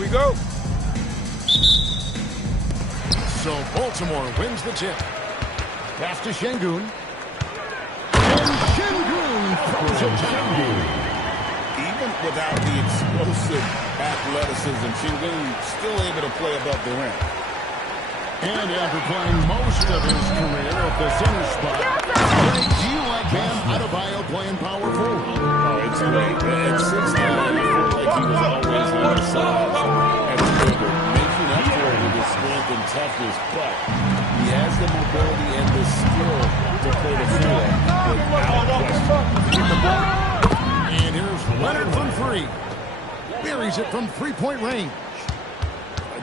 we go. So Baltimore wins the tip. Pass to Şengün. And Şengün throws it down. Even without the explosive athleticism, Şengün still able to play above the rim. And after playing most of his career at the center spot, do you like Bam Adebayo playing power forward? Oh, it's great. At 6'9", I feel like he was always undersized and making up for it with his strength and toughness, but he has the mobility and the skill to play the floor without question. And here's Leonard from three. Buries it from three-point range.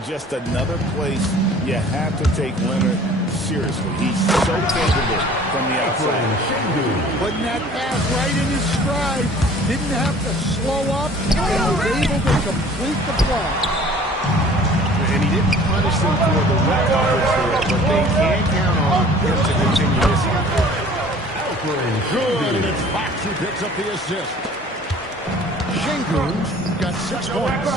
Just another place you have to take Leonard seriously. He's so capable from the outside. Putting that pass right in his stride. Didn't have to slow up and was able to complete the play. And he didn't punish them for the weak coverage there, but they can count on him to continue this. Good, and it's Fox who picks up the assist. Şengün got 6 points. A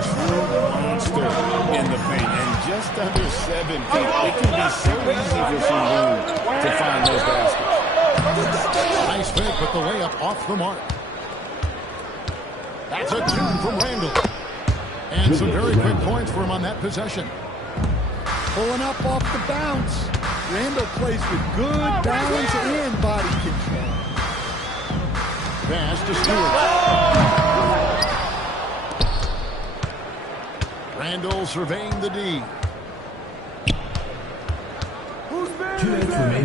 true monster in the paint, and just under 7 feet. It can be so easy for Şengün to find those baskets. Nice fake, but the layup off the mark. That's a 2 from Randall. And some very quick points for him on that possession. Pulling up off the bounce. Randall plays with good balance and body control. Pass to Stewart. Randall surveying the D.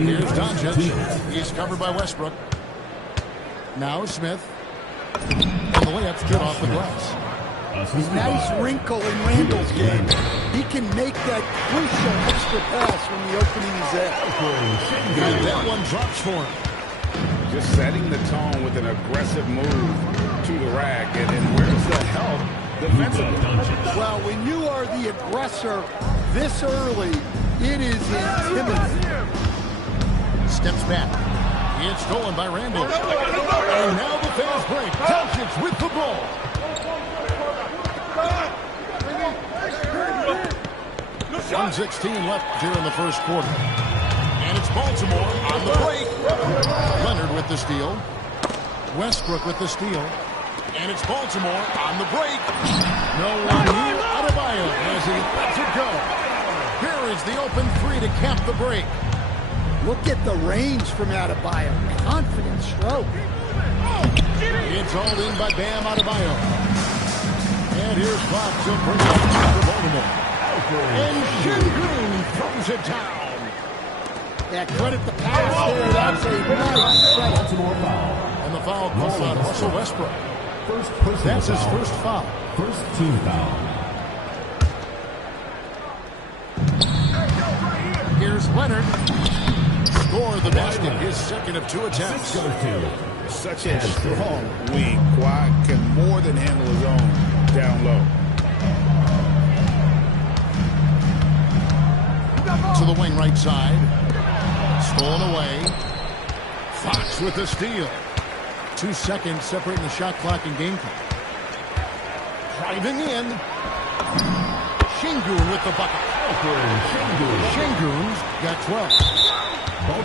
Here's Doncic. He's covered by Westbrook. Now Smith. And the layup's good off the glass. Nice wrinkle in Randall's game. He can make that crucial extra pass when the opening is there. And that one drops for him. Just setting the tone with an aggressive move to the rack. And where's the help defensively? Well, when you are the aggressor this early, it is intimidating. Steps back. It's stolen by Randall. And now the fast break. Doncic with the ball. 1:16 left here in the first quarter. And it's Baltimore on the break. Leonard with the steal. Westbrook with the steal. And it's Baltimore on the break. No one near Adebayo as he lets it go. Here is the open three to cap the break. Look at the range from Adebayo. Confident stroke. It's hauled in by Bam Adebayo. And here's Fox to bring it up for Baltimore. And Şengün throws it down. Yeah, credit the pass there. That's a nice set. And the foul called on Russell Westbrook. That's his first foul. First team foul. Here's Leonard. Score the basket. His second of 2 attempts. Such a strong wing. Kawhi can more than handle his own down low. To the wing right side. Stolen away. Fox with the steal. 2 seconds separating the shot clock and game clock. Driving in. Şengün with the bucket. Şengün's got 12.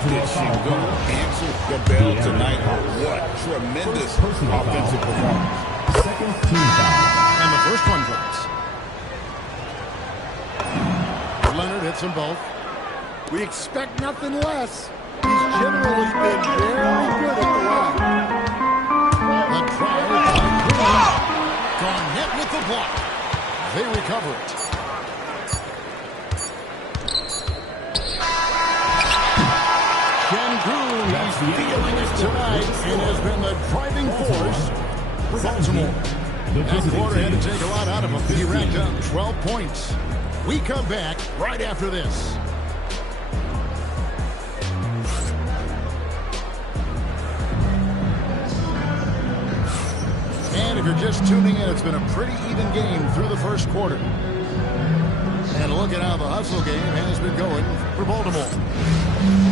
Did Şengün answer the bell tonight? What tremendous offensive performance. Second team foul. And the first one drops. Leonard hits them both. We expect nothing less. He's generally been very good at the line. The drive by Green. Garnett with the block. They recover it. Şengün is feeling it tonight and has been the driving force for Baltimore. That quarter had to take a lot out of him. He racked up 12 points. We come back right after this. And if you're just tuning in, it's been a pretty even game through the first quarter. And look at how the hustle game has been going for Baltimore.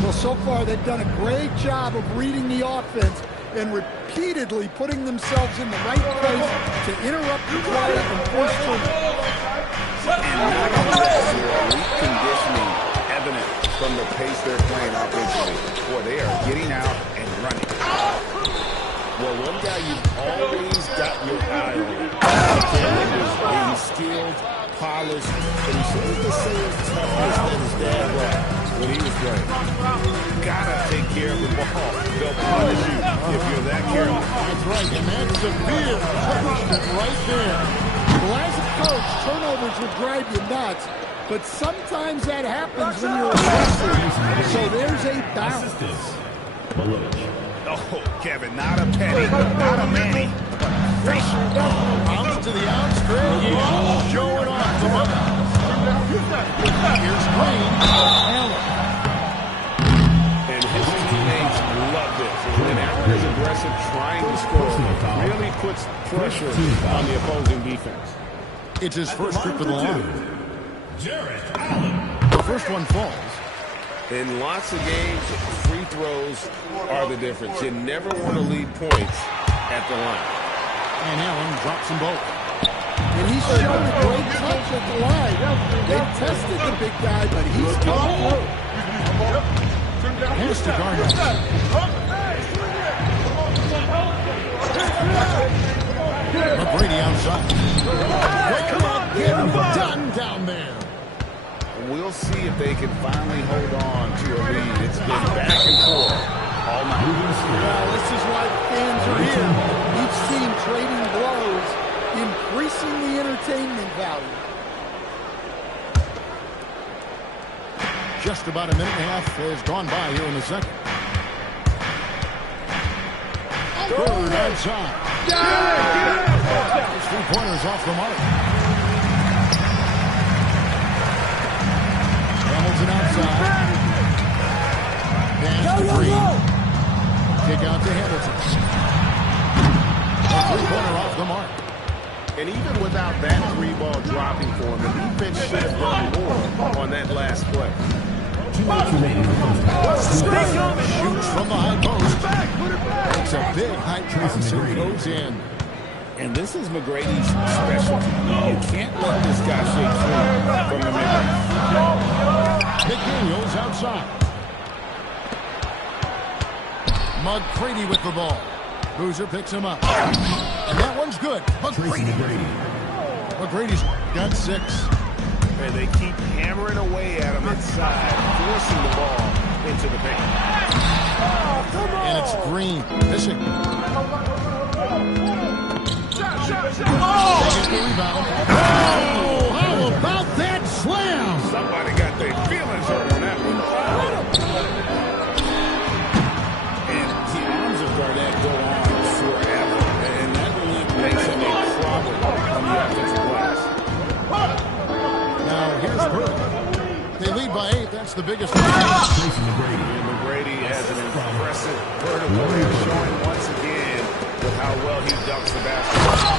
Well, so far they've done a great job of reading the offense and repeatedly putting themselves in the right place to interrupt the play and force turnovers. And not only is there elite conditioning evident from the pace they're playing offensively, or they are getting out and running. Well, one guy you've always got your eye on. He's skilled, polished, but he shows the same toughness that his dad brought when he was playing. Gotta take care of the ball. They'll punish you if you're that careless. That's right, and that's the fear punishment right there. Well, as a coach, turnovers would drive you nuts, but sometimes that happens when you're aggressive. So there's a balance. Oh, Kevin, not a penny, not a Manny. Bounce to the outstretch. Yeah, show it off the money. Here's Green. And his teammates love this. And Allen is aggressive, trying to score. Really puts pressure on the opposing defense. It's his first trip to the line. The first one falls. In lots of games, free throws are the difference. You never want to leave points at the line. And Allen drops them both. And he's shown a great touch at the line. They tested the big guy, but he's come through. Has to Garnett. McGrady outside. Getting done down there. We'll see if they can finally hold on to a lead. It's been back and forth all night. Well, this is why fans are here. Each team trading blows, increasing the entertainment value. Just about a minute and a half has gone by here in the second. Third outside. His 3-pointers off the mark. Hamilton outside. Pass to Green. Kick out to Hamilton. A 3-pointer off the mark. And even without that 3-ball dropping for him, the defense should have done more on that last play. Shoots from the high post. It's a big high pass and goes in. And this is McGrady's specialty. You can't let this guy shake free from the mid-range. McDaniels outside. McGrady with the ball. Boozer picks him up. And that one's good. McGrady's got 6. And they keep hammering away at him inside, forcing the ball into the paint. And it's Green missing. Taking the rebound. Oh, how about that slam? Somebody got their feelings hurt on that one. And the arms of Garnett go on forever. And that really makes him a problem on the offensive glass. Now here's Bird. They lead by 8. That's the biggest. And McGrady has an impressive vertical here, showing once again with how well he dunks the basketball.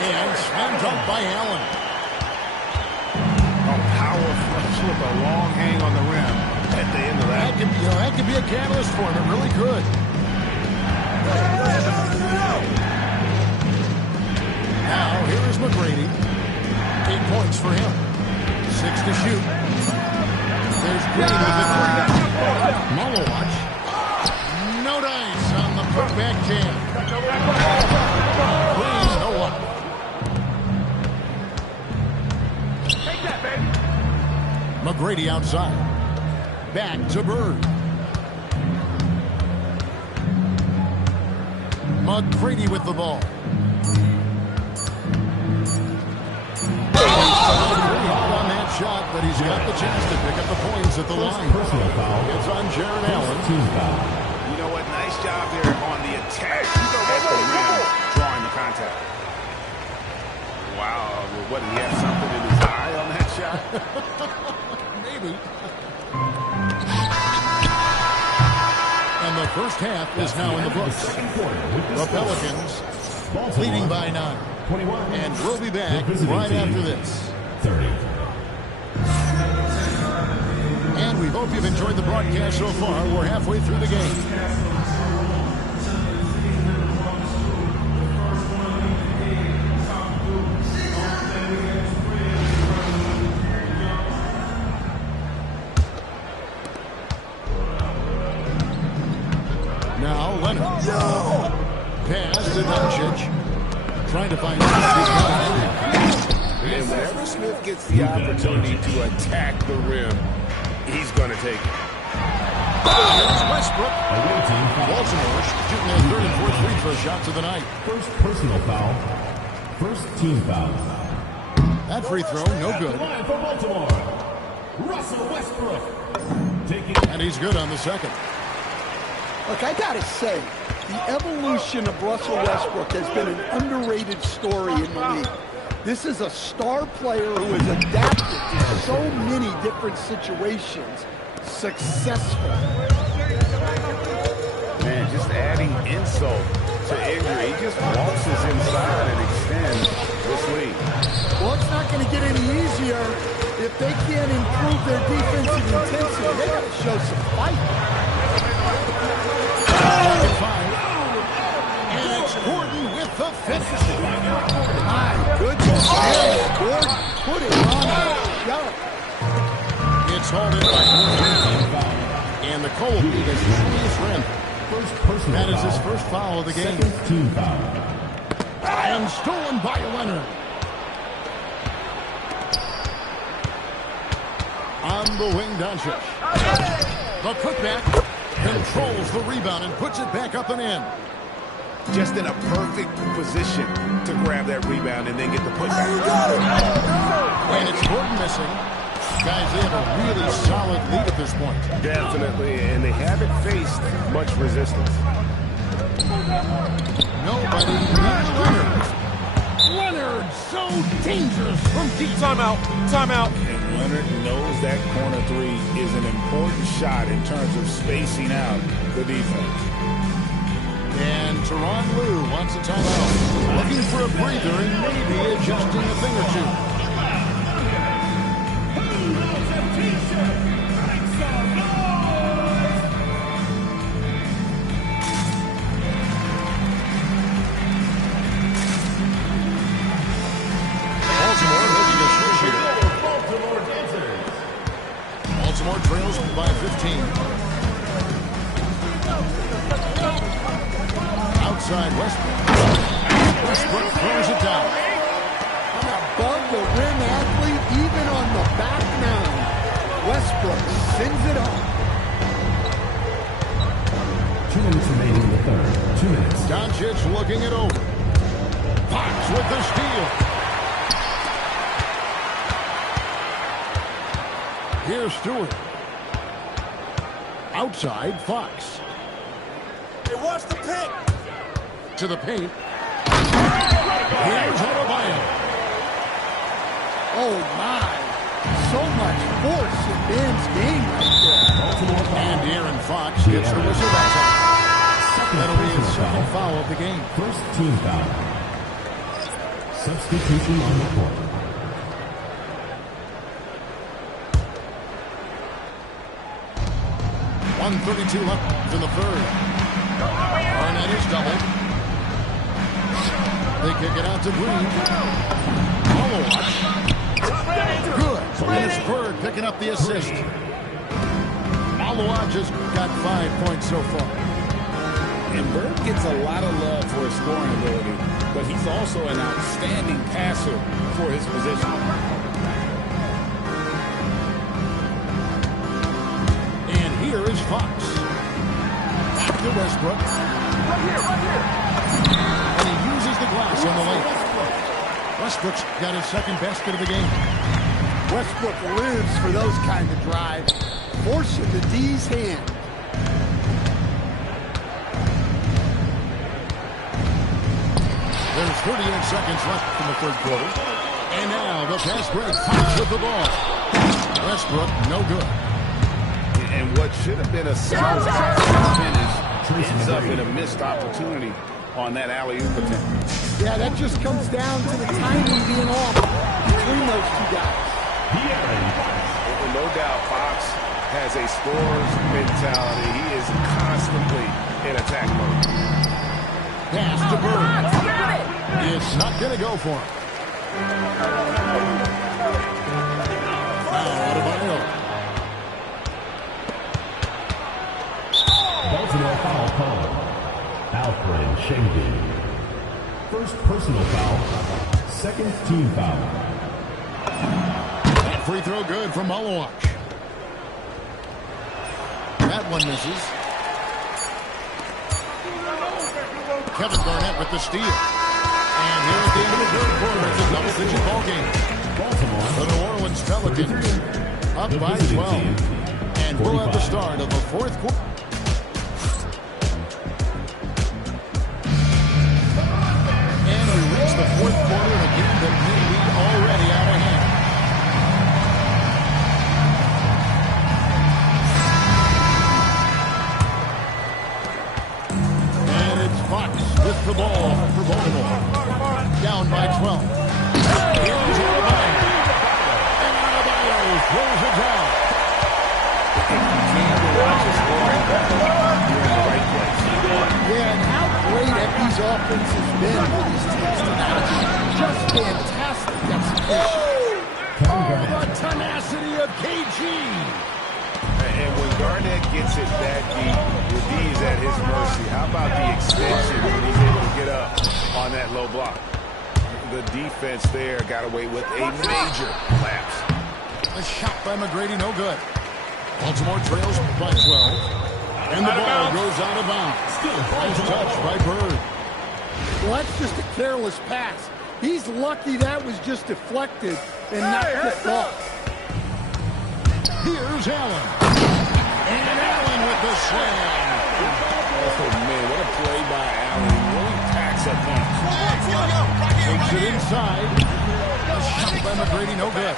And slam dunk by Allen. A power flush with a long hang on the rim at the end of that. That could be a catalyst for him. It really could. Now here is McGrady. 8 points for him. 6 to shoot. There's Green with the 3. Muller watch. No dice on the putback jam. Green, no luck. Take that, baby. McGrady outside. Back to Bird. McGrady with the ball. On that shot, but he's got the chance to pick up the points at the line. It's on Jared Allen. You know what? Nice job there on the attack at the rim, drawing the contact. Wow. What, did he have something in his eye on that shot? Maybe. And the first half is now in the books. The Pelicans leading by 9. And we'll be back right after this. 30. And we hope you've enjoyed the broadcast so far. We're halfway through the game. Pass to Doncic. Trying to find And whenever Smith gets the opportunity to attack the rim, he's going to take it. Here's Westbrook. Baltimore shooting their third and fourth free throw shots of the night. First personal foul. First team foul. That free throw, no good. For Baltimore, Russell Westbrook. And he's good on the second. Look, I got to say, the evolution of Russell Westbrook has been an underrated story in the league. This is a star player who has adapted to so many different situations successfully. Man, just adding insult to injury. He just waltzes inside and extends this lead. Well, it's not going to get any easier if they can't improve their defensive intensity. They got to show some fight. And it's Gordon with the finish. My goodness. Yes, Gordon put it on a shot. It's hauled in by Gordon. And the K.o.b.e has truly friend. First personal That is foul. his first foul of the game. Second team foul. And stolen by Leonard. On the wing, Doncic. The putback controls the rebound and puts it back up and in. Just in a perfect position to grab that rebound and then get the putback. And it's Gordon missing. Guys, they have a really solid lead at this point. Definitely, and they haven't faced much resistance. Nobody near Leonard. Leonard, so dangerous from deep. Timeout. Timeout. And Leonard knows that corner three is an important shot in terms of spacing out the defense. And Tyronn Lue wants a timeout. Looking for a breather and maybe adjusting a thing or two. Baltimore making a switch here. Baltimore trails by 15. Outside Westbrook. Westbrook throws it down. Above the rim athlete, even on the back nine. Westbrook sends it on. 2 minutes remaining in the third. 2 minutes. Doncic looking it over. Fox with the steal. Here's Stewart. Outside Fox. Hey, watch the pick. To the paint. Here's Adebayo. Oh, my. So much force in Ben's game right there. And Aaron Fox gets the whistle. That's out. That'll be his second foul of the game. First team foul. Substitution on the court. .132 left in the third. Barnett is doubled. They kick it out to Green. Good. And it's Bird picking up the assist. Aloha just got 5 points so far. And Bird gets a lot of love for his scoring ability, but he's also an outstanding passer for his position. And here is Fox. Back to Westbrook. Right here. And he uses the glass on the lane. Westbrook's got his second basket of the game. Westbrook lives for those kind of drives, forcing the D's hand. There's 38 seconds left in the third quarter. And now the pass break. Fox with the ball. Westbrook, no good. And what should have been a solid finish ends up in a missed opportunity on that alley-oop attempt. Yeah, that just comes down to the timing being off between those two guys. Well, no doubt Fox has a scorer's mentality. He is constantly in attack mode. Pass to Bird. It's not going to go for him. Now Adebayo. Baltimore foul call. Alfred Schengen. First personal foul. Second team foul. That free throw good from Malawach. That one misses. Kevin Garnett with the steal. And here at the end of the third quarter, it's a double-digit ball game. Baltimore. The New Orleans Pelicans up by 12. And we'll have the start of the fourth quarter. And we reach the fourth quarter in a game that may be already out of hand. And it's Fox with the ball for Baltimore. Down by 12. Here's Adebayo. And Adebayo throws it down. If you can't watch a scoring battle, you're in the right place. Yeah, and how great Epi's offense has been for these teams tonight. Just fantastic execution. Oh, the tenacity of KG. And when Garnett gets it that deep, the D is at his mercy. How about the extension when he's able to get up on that low block? The defense there got away with a major collapse. A shot by McGrady, no good. Baltimore trails by 12. And the ball goes out of bounds. Nice touch by Bird. Well, that's just a careless pass. He's lucky that was just deflected and not picked up. Here's Allen. And Allen with the slam. Oh, man, what a play by Allen. He really packs that punch. Takes it inside. A shot by McGrady, no good.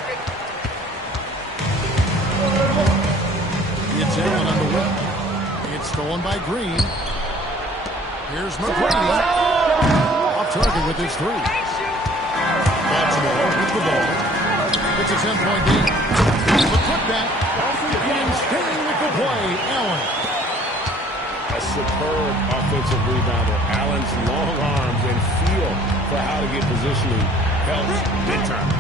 It's Allen on the wing. It's stolen by Green. Here's McGrady. Off target with his three. Baltimore with the ball. It's a 10-point game. The putback. And staying with the play, Allen. A superb offensive rebounder. Allen's long arms and feel for how to get positioning helps big time.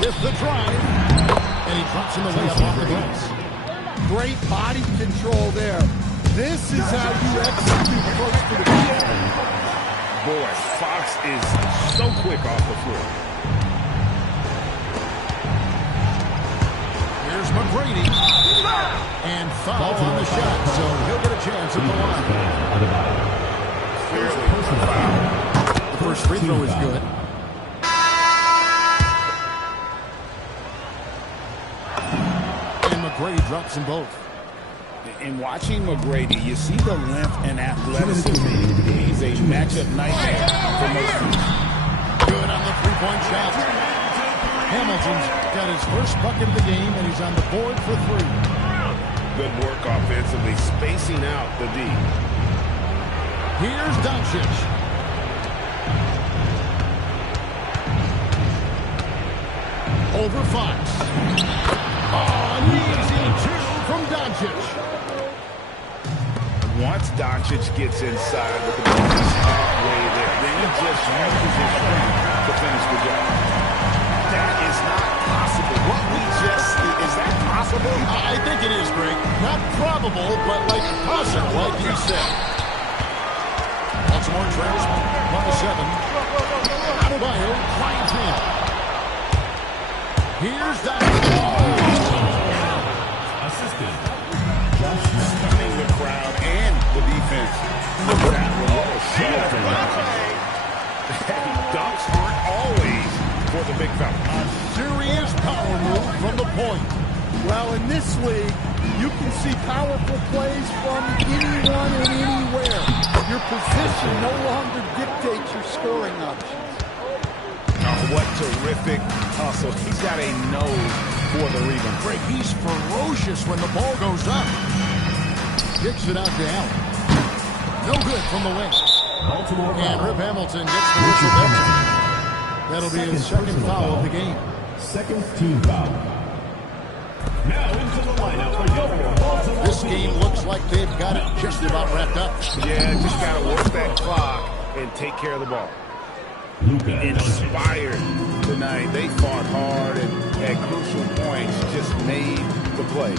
With the drive. And he drops in the layup off the glass. Great body control there. This is how you execute close to the basket. Boy, Fox is so quick off the floor. Here's McGrady. And foul on the shot, so he'll get a chance at the line. The first free throw is good. And McGrady drops them both. In watching McGrady, you see the length and athleticism. He's a matchup nightmare for most teams. Good on the three-point shot. Hamilton's got his first bucket of the game, and he's on the board for three. Good work offensively, spacing out the D. Here's Doncic. Over Fox. Oh, an easy two from Doncic. Once Doncic gets inside with the ball, he's halfway there. Then he just uses his strength to finish the job. That is not possible. What we just is that possible? I think it is, Greg. Not probable, but like possible, like you said. Baltimore trails by 7. Adebayo finds him. Here's Doncic. Assistant. Stunning the crowd and the defense. That was Hey, dunks aren't always for the big fella. A serious power move from the point. Well, in this league, you can see powerful plays from anyone and anywhere. Your position no longer dictates your scoring options. Oh, what terrific hustle. He's got a nose for the rebound. Greg, he's ferocious when the ball goes up. Kicks it out to Allen. No good from the wing. And Rip Hamilton gets the whistle back. That'll be his second foul of the game. Second team foul. Now into the lineup for Baltimore. This game looks like they've got it just about wrapped up. Yeah, just got to work that clock and take care of the ball. Inspired tonight. They fought hard and at crucial points just made the plays.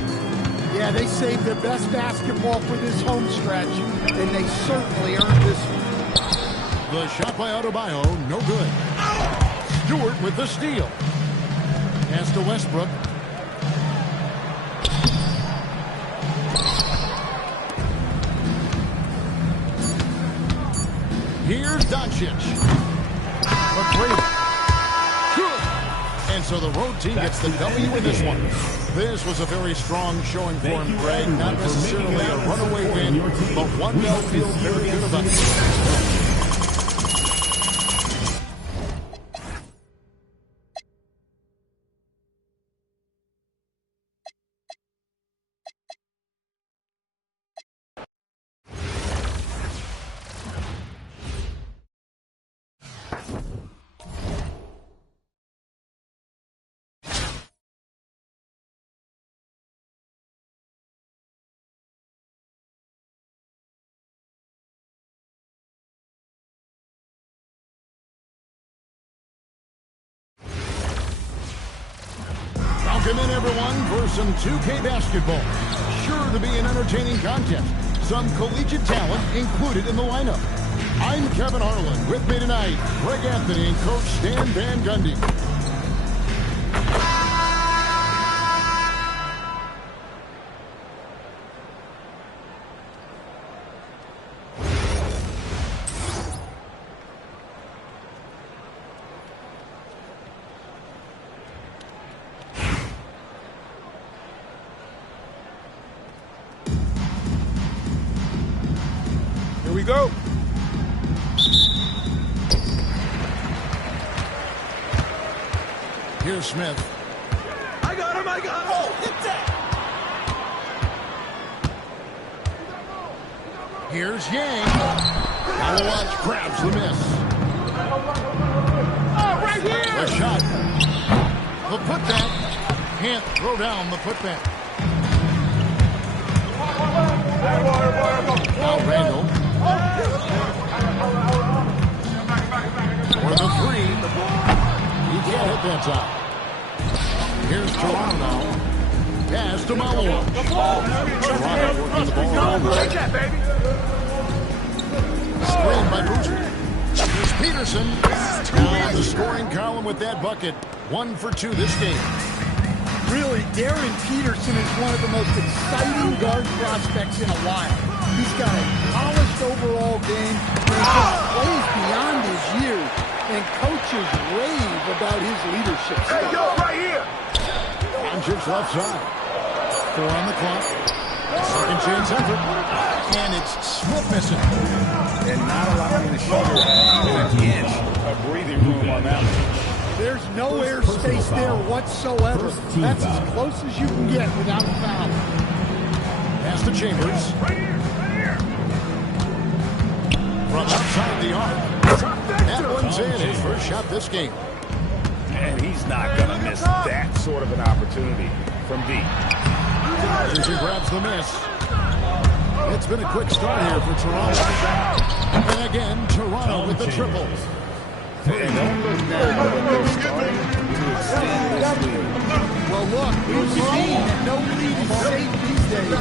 Yeah, they saved their best basketball for this home stretch, and they certainly earned this one. The shot by DWADE, no good. Stewart with the steal. Pass to Westbrook. Here's Doncic. A three. And so the road team gets the W in this one. This was a very strong showing for him, Greg. Not necessarily a runaway win, but one they'll feel very good about. Welcome in, everyone, for some 2K basketball. Sure to be an entertaining contest. Some collegiate talent included in the lineup. I'm Kevin Harlan. With me tonight, Greg Anthony and Coach Stan Van Gundy. Here we go. Here's Smith. I got him. Oh, hit that. Here's Yang. Watch grabs the miss. Oh, right here. The shot. The putback. Can't throw down the putback. Now Randall. For the three. He can't hit that top. Here's Toronto. Pass to Malo. Toronto working the ball around. Take that, baby. Screen by Boozer. Here's Peterson. Now the scoring column with that bucket. 1 for 2 this game. Really, Darren Peterson is one of the most exciting guard prospects in a while. He's got a polished overall game and just plays beyond his years. And coaches rave about his leadership style. Hey, yo, right here. Doncic left side. 4 on the clock. Second chance effort. And it's Smith missing. And not allowing the shooter an inch of breathing room on that one. There's no airspace there whatsoever. That's as close as you can get without a foul. Pass to Chambers. Right here. From outside the arc. That one's in. His first shot this game. And he's not going to miss that sort of an opportunity from deep. As he grabs the miss. It's been a quick start here for Toronto. And again, Toronto with the triple. And don't look now when they're starting to extend this lead. Well, look, we've seen that no lead is safe these days.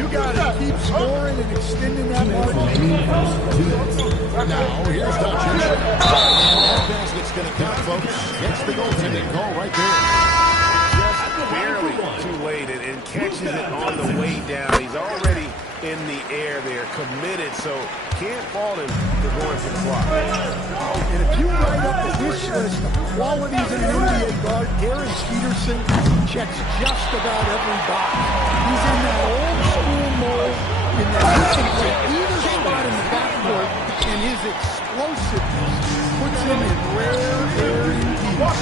You got to keep scoring and extending that margin. Now, here's Doncic. And that basket's going to count, folks. Gets the goaltending call right there. Just barely too late and catches it on the way down. He's already in the air there, committed, so can't fault him for going for the block. And if you write up the wish list of qualities in an NBA guard, Darren Peterson checks just about every box. He's in that old school mold in that he can play either spot in the backcourt, and his explosiveness puts him in rare air indeed. Not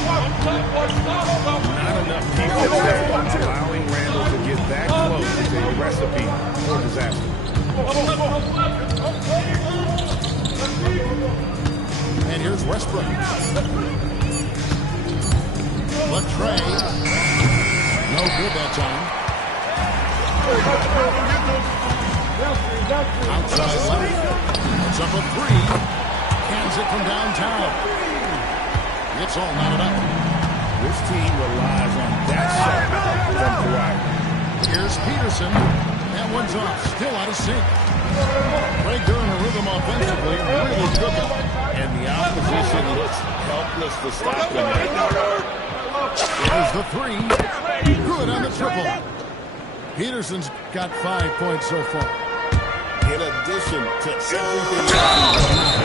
enough defense there. Allowing Randall to get that close is a recipe for disaster. And here's Westbrook. Latrey. No good that time. Outside left. It's up a 3. Cans it from downtown. It's all knotted up. This team relies on that shot from Kawhi. Here's Peterson. That one's off. Still out of sync. Greg, they're in a rhythm offensively. Really cooking. And the opposition looks helpless to stop them right now. There's the three. Good on the triple. Peterson's got 5 points so far. In addition to everything else,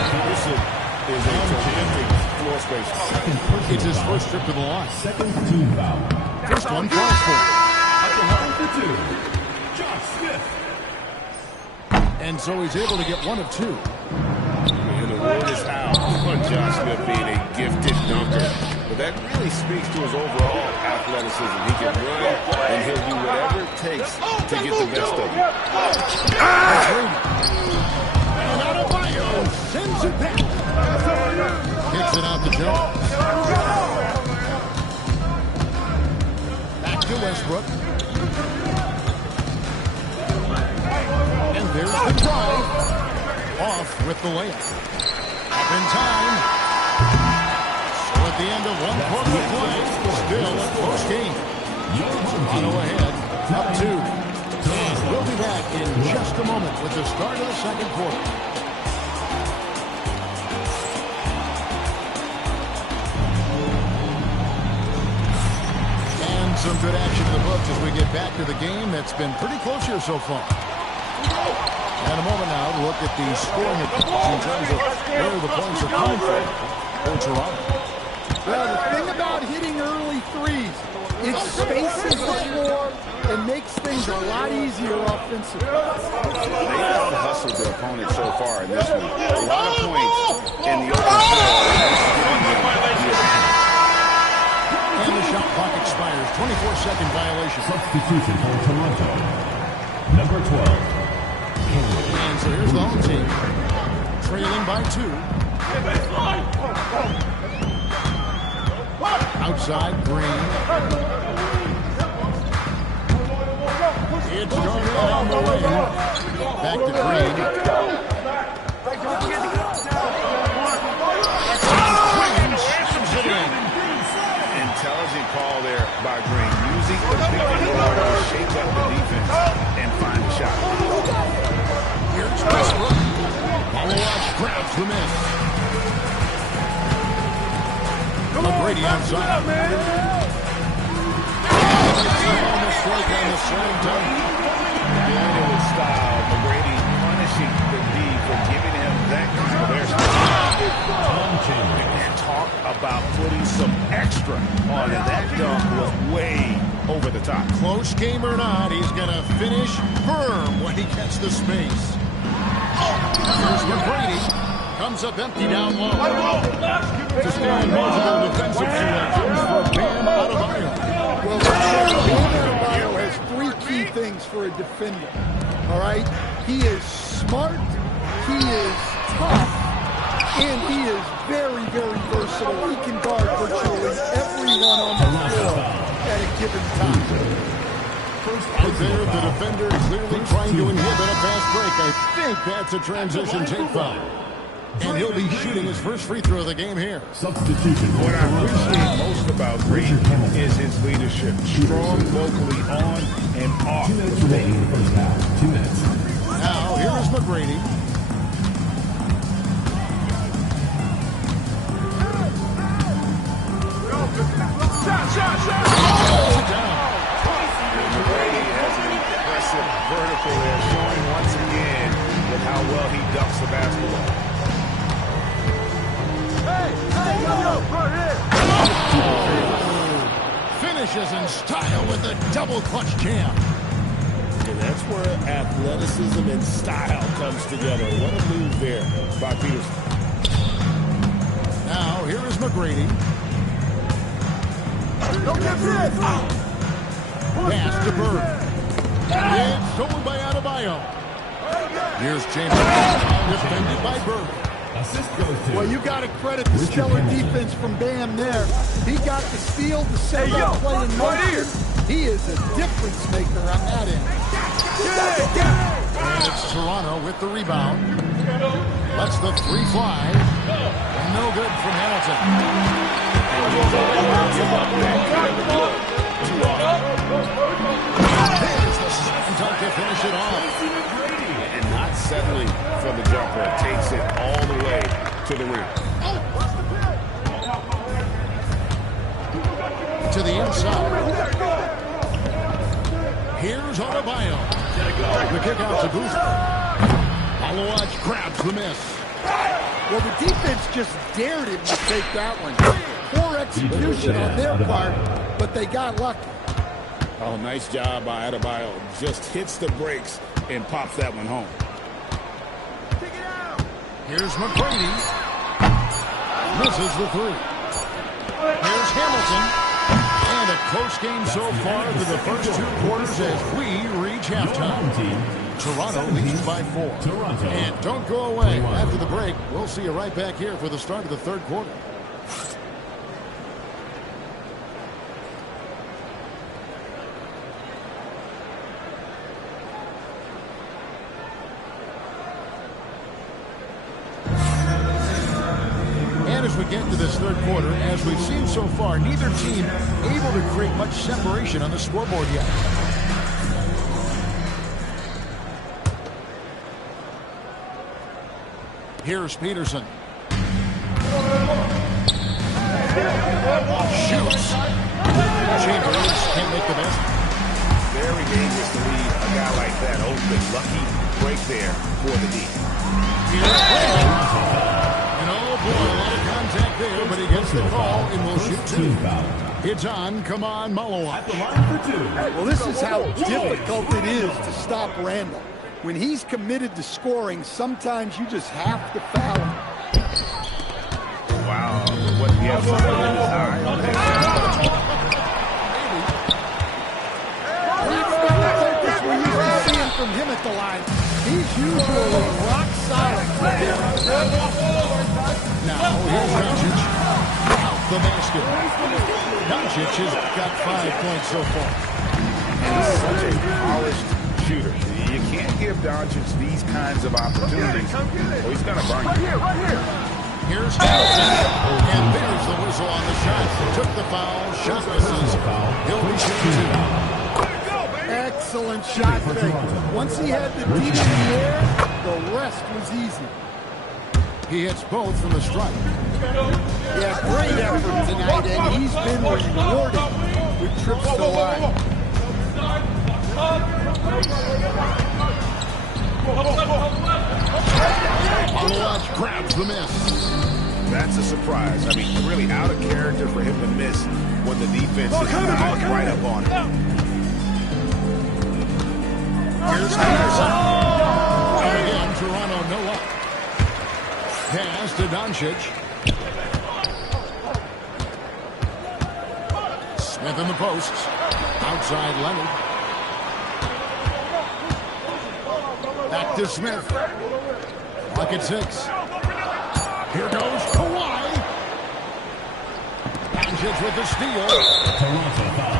Peterson is a terrific floor spacer. It's his first trip to the line. Second team foul. First one falls for him. At the line for two, Josh Smith. And so he's able to get 1 of 2. And the word is out on Josh Smith being a gifted dunker. But that really speaks to his overall athleticism. He can run, and he'll do whatever it takes to get the best of it. And Adebayo sends it back. Kicks it out to Jones. Back to Westbrook. And there's the drive. Off with the layup. Up in time. So at the end of 1 quarter of play, still a close game. Toronto ahead, up 2. And we'll be back in just a moment with the start of the second quarter. And some good action in the books as we get back to the game that's been pretty close here so far. And a moment now to look at the scoring accounts in terms of where the points are coming from for Toronto. Well, the thing about hitting early threes, it spaces the floor and makes things a lot easier offensively. They have hustled their opponent so far in this one. A lot of points in the open floor. And the shot clock expires. 24-second violation. Substitution for Toronto. Number 12. And so here's the home team. Trailing by 2. Outside, Green. It's darted on the wing. Back to Green. Green slams it in. Intelligent call there by Green. Using the pick and roll to shake up the defense and find a shot. Here's Westbrook. Follow-up grabs the miss. McGrady outside. Mistake on the slam dunk. Doing it with style. McGrady punishing the D for giving him that kind of airspace. And talk about putting some extra on it. That dunk was way over the top. Close game or not, he's going to finish firm when he gets the space. Here's McGrady. Comes up empty down low. Sustained multiple defensive connections for Bam Adebayo. Well, Bam Adebayo has 3 key things for a defender. All right? He is smart, he is tough, and he is very, very versatile. He can guard virtually everyone on the floor at a given time. Out there, the defender clearly trying to inhibit a fast break. I think that's a transition take foul. And he'll be shooting his first free throw of the game here. Substitution. What I appreciate most about Green is his leadership. Strong vocally on and off. 2 minutes remaining in the first half. 2 minutes. Now, here is McGrady. Shot. McGrady has an impressive vertical there, showing once again with how well he dunks the basketball. Finishes in style with a double clutch jam. And that's where athleticism and style comes together. What a move there by Peterson. Now, here is McGrady. Pass to Bird. It's stolen by Adebayo. Here's Chambers. Defended by Bird. Assist goes to. Well, you got to credit the stellar defense from Bam there. He got the steal to set up play in motion. He is a difference maker on that end. And it's Toronto with the rebound. Lets the 3 fly. No good from Hamilton. inside. Here's Adebayo. The kick out to Boozer. Malawaj grabs the miss. Well, the defense just dared him to take that one. Poor execution on their part, but they got lucky. Oh, nice job by Adebayo. Just hits the brakes and pops that one home. Here's McGrady. Misses the three. Here's Hamilton. And a close game so far through the first 2 quarters as we reach halftime. Toronto leads by 4. And don't go away. After the break, we'll see you right back here for the start of the third quarter. And as we get into this third quarter, as we've seen so far, neither team able to create much separation on the scoreboard yet. Here's Peterson. Shoots. Chambers can't make the basket. Very dangerous to leave a guy like that open. Lucky break there for the D. And oh boy, a lot of contact there, but he gets the call and will shoot 2. It's on. Come on, Malawaj. Well, this is how difficult it is to stop Randall. When he's committed to scoring, sometimes you just have to foul him. Wow. What he has something in his eye. We're used to seeing from him at the line. He's usually rock solid. Now, here's Doncic. The basket. Doncic has got 5 points so far. And he's such a polished shooter. You can't give Doncic these kinds of opportunities, or he's going to burn you. Here's Hamilton. And there's the whistle on the shot. Took the foul. Shot misses. He'll be shooting 2. Excellent shot fake. Once he had the D in the air, the rest was easy. He hits both from the stripe. Yeah, great effort tonight, and he's been rewarded with trips to the line. Malawaj grabs the miss. That's a surprise. I mean, really out of character for him to miss when the defense is right up on him. Here's Peterson. And again, Toronto no luck. Pass to Doncic. Smith in the posts. Outside Leonard. Back to Smith. Clock at 6. Here goes Kawhi. Doncic with the steal. Toronto foul.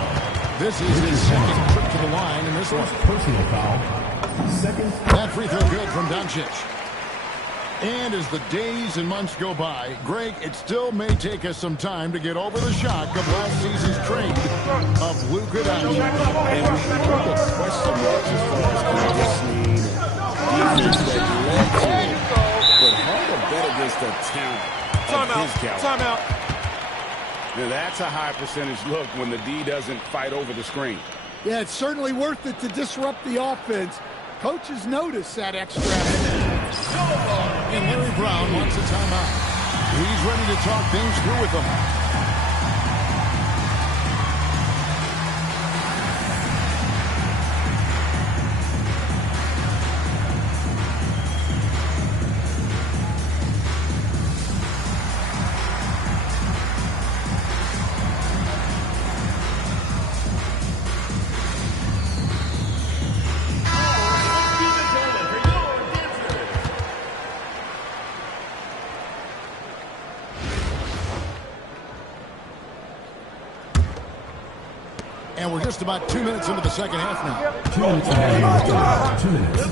This is his second trip to the line in this one. Personal foul. Second. That free throw good from Doncic. And as the days and months go by, Greg, it still may take us some time to get over the shock of last season's trade of Luka Doncic. And we know the question marks as far as conditioning and defense that led to it. But hard to bet against the talent of his caliber. Timeout. Now, that's a high percentage look when the D doesn't fight over the screen. Yeah, it's certainly worth it to disrupt the offense. Coaches notice that extra effort. And Larry Brown wants a timeout. He's ready to talk things through with them. And we're just about 2 minutes into the second half now. 2 minutes. 2 minutes.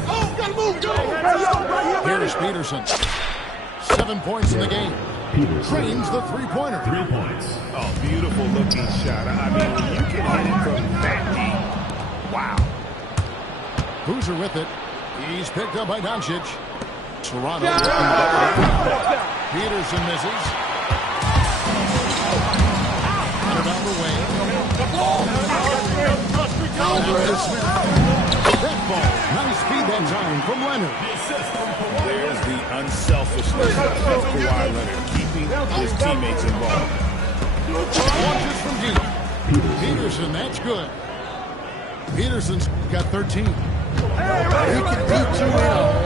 Here's Peterson. 7 points in the game. Trains the three-pointer. 3 points. Oh, beautiful looking shot. I mean, when you can hit it from that deep. Wow. Boozer with it. He's picked up by Doncic. Toronto. Peterson misses. Out of the way. Smith. That ball. Nice speed that time from Leonard. There's the unselfishness of Kawhi Leonard, keeping his teammates involved. Launches from deep. Peterson, that's good. Peterson's got 13. He can beat you in a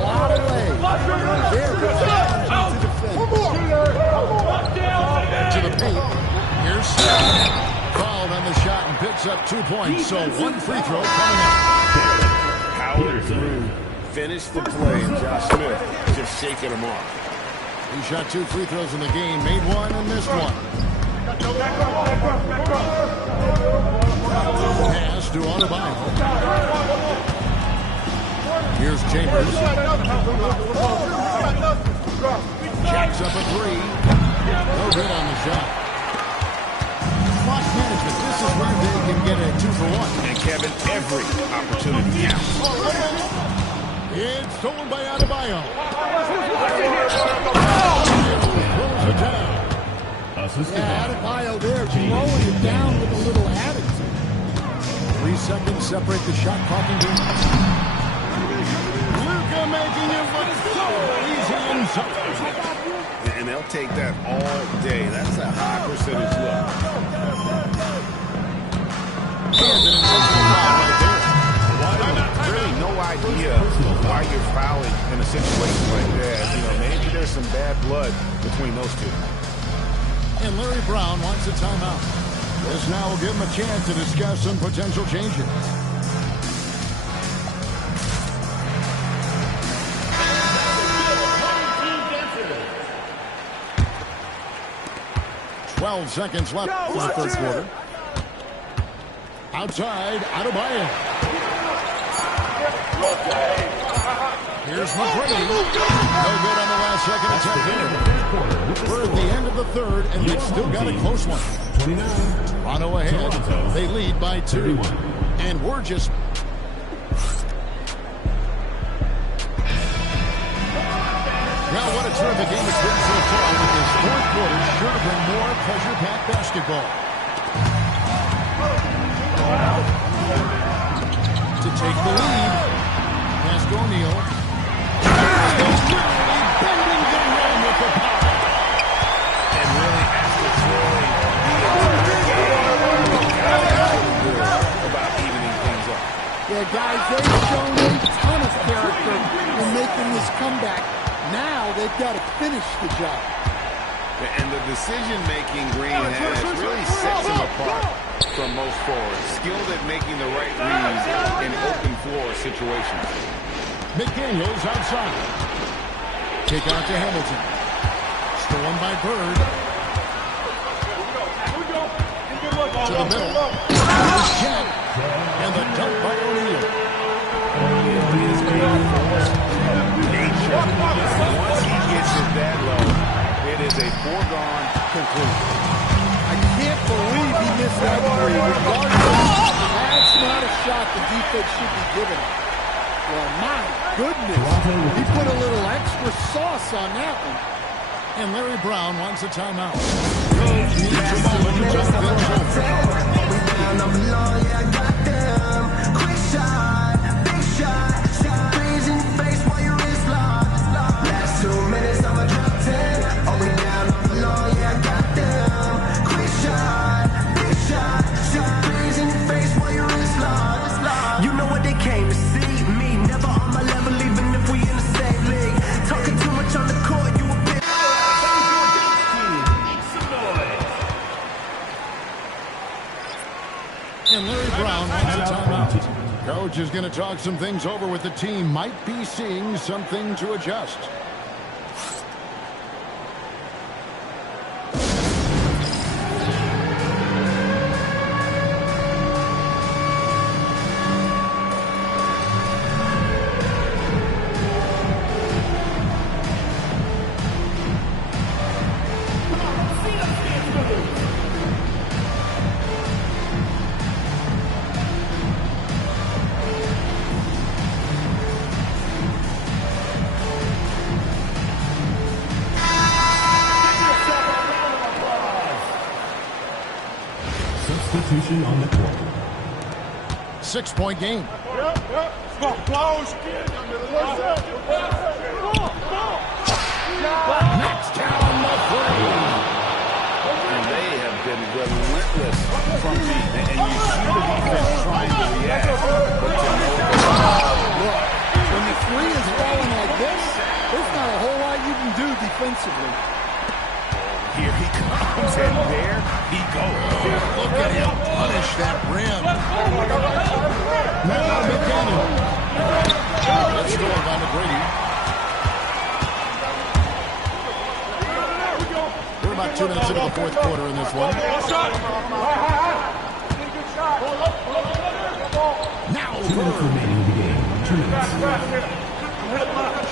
lot of ways. Very good to defend. To the paint. Here's fouled on the shot and picks up 2 points. So one free throw coming up. Powered through. Finished the play. Josh Smith just shaking him off. He shot 2 free throws in the game. Made one and missed one. Pass to Adebayo. Here's Chambers. Jacks up a 3. No good on the shot. Clock management. This is where they can get a 2 for 1. And Kevin, every opportunity counts. It's stolen by Adebayo. Throws it down. Adebayo there throwing it down with a little attitude. 3 seconds separate the shot clock and game. Luka making it look so easy inside. And they'll take that all day. That's a high percentage look. And an intentional foul right there. Really no idea why you're fouling in a situation like that. You know, maybe there's some bad blood between those two. And Larry Brown wants a timeout. This now will give him a chance to discuss some potential changes. "12 seconds left in the third quarter. Outside, Adebayo. Here's McGrady. No good on the last second attempt here. We're at the end of the third, and we've still got a close one. Toronto ahead. They lead by 2. And we're just... Well, what a terrific game it's been so far. With this fourth quarter sure to bring more pressure-packed basketball. To take the lead. Pass to O'Neal. Bending the rim with the power. And really, after throwing the entire game, the guys are really good about evening things up. Yeah, guys, they've shown a ton of character in making this comeback. Now they've got to finish the job. And the decision-making Green has really sets him apart from most forwards. Skilled at making the right reads in open floor situations. McDaniels outside. Kick out to Hamilton. Stolen by Bird. To the middle. Check. And the dunk by O'Neal. Once he gets it that low, it is a foregone conclusion. I can't believe he missed that three. Regardless, that's not a shot the defense should be giving him. Well, my goodness. He put a little extra sauce on that one. And Larry Brown wants a timeout. Coach needs a moment to talk things over. Quick shot, big shot, freeze in your face while your wrist locked. Last 2 minutes, I'ma drop 10. All we down on the law, yeah, I got them. Quick shot, big shot, freeze in your face while your wrist locked. You know what they came to see, me never on my level, even if we in the same league. Talking too much on the court, you a bitch. And Larry Brown wants a timeout. Coach is going to talk some things over with the team. Might be seeing something to adjust. Substitution on the court. 6-point game. Close. Knocks down the three. And they have been relentless from deep. And you see the defense trying to react. But to know Look, when the three is falling like this, there's not a whole lot you can do defensively. here he comes, and there he goes. Look at him punish that rim. Now McDaniel. Let's go by McGrady. We're about 2 minutes into the fourth quarter in this one. Now 2 minutes remaining in the game. 2 minutes.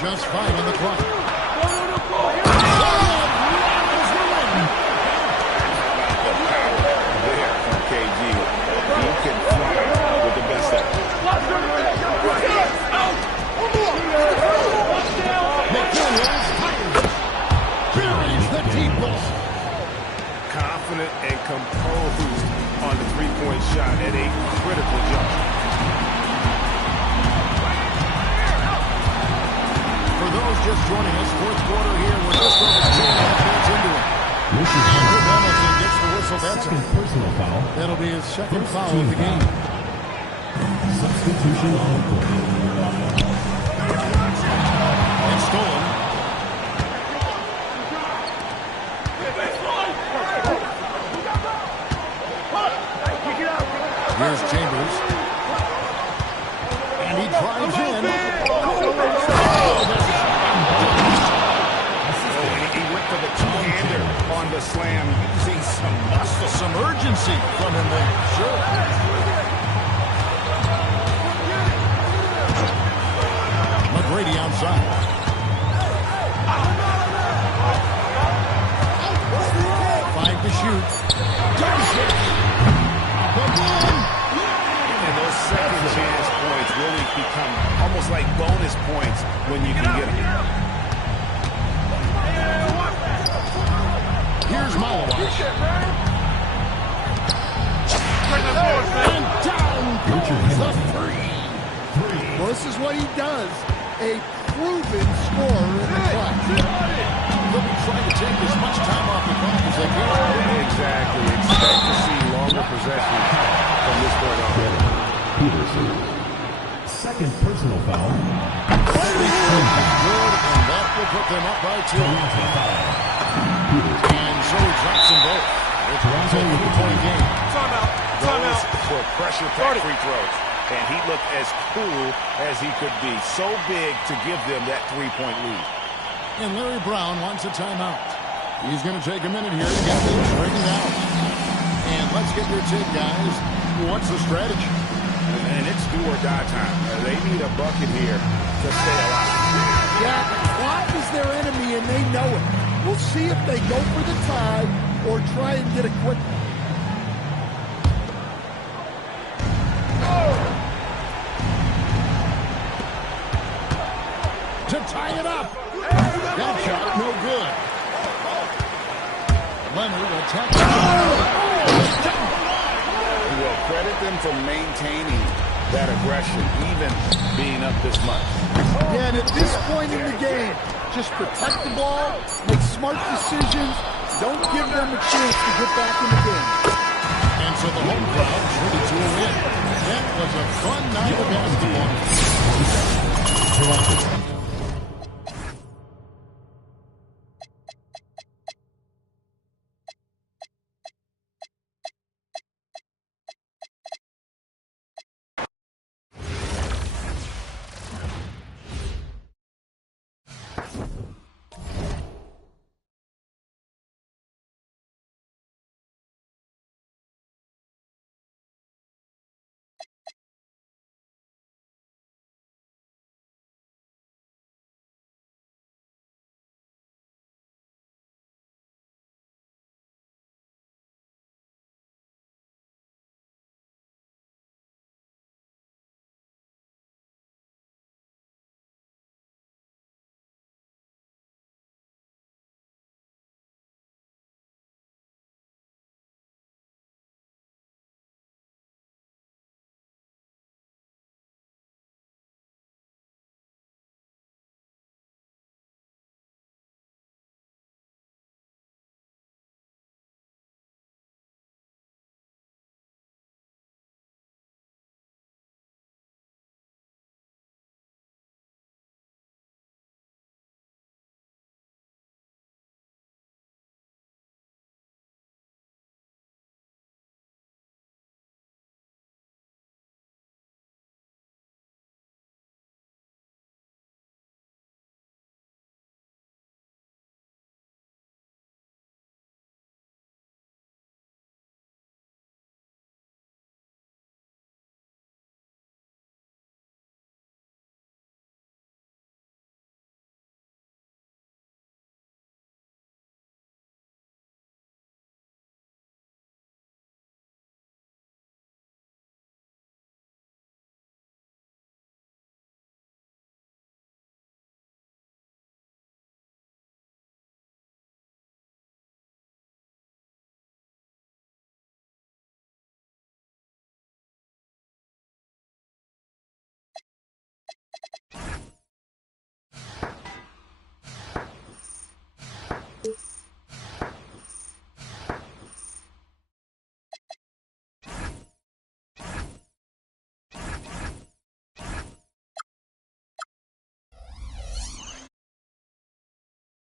just 5 on the clock. There from KG. He can fly with the best of it. McDaniels buries the deep ball. Confident and composed on the three-point shot at a critical juncture. For those just joining us, fourth quarter here. We're just over 2.5 minutes into it. This is Andrew Hamilton gets the whistle. That's second it. personal foul. That'll be his second foul of the game. Substitution on the court. It's stolen. Here's Chambers. And he drives in. He went for the two-hander on the slam. Using some muscle, Some urgency from him there. Sure. McGrady outside. 5 to shoot. Dunks it. Again. and those second chance points really become almost like bonus points when you can get them. Here's Malawash. And down goes the three. Well, this is what he does. A proven scorer in the clutch. They'll be trying to take as much time off the clock as they can. Exactly. Expect to see longer possessions from this point on. Peterson. Second personal foul. Good, and that will put them up by 2. And so he drops them both. It's a 3-point game. Those were pressure-packed free throws. And he looked as cool as he could be. So big to give them that 3-point lead. And Larry Brown wants a timeout. He's going to take a minute here to get things straightened out. And let's get your take, guys. What's the strategy? And it's do or die time. They need a bucket here to stay alive. Yeah, the clock is their enemy, and they know it. We'll see if they go for the tie or try and get a quick. To tie it up. That shot, no good. Leonard attacks. Well, credit them for maintaining that aggression, even being up this much. Yeah, and at this point in the game, just protect the ball, make smart decisions, don't give them a chance to get back in the game. And so the home crowd treated to a win. That was a fun night of basketball.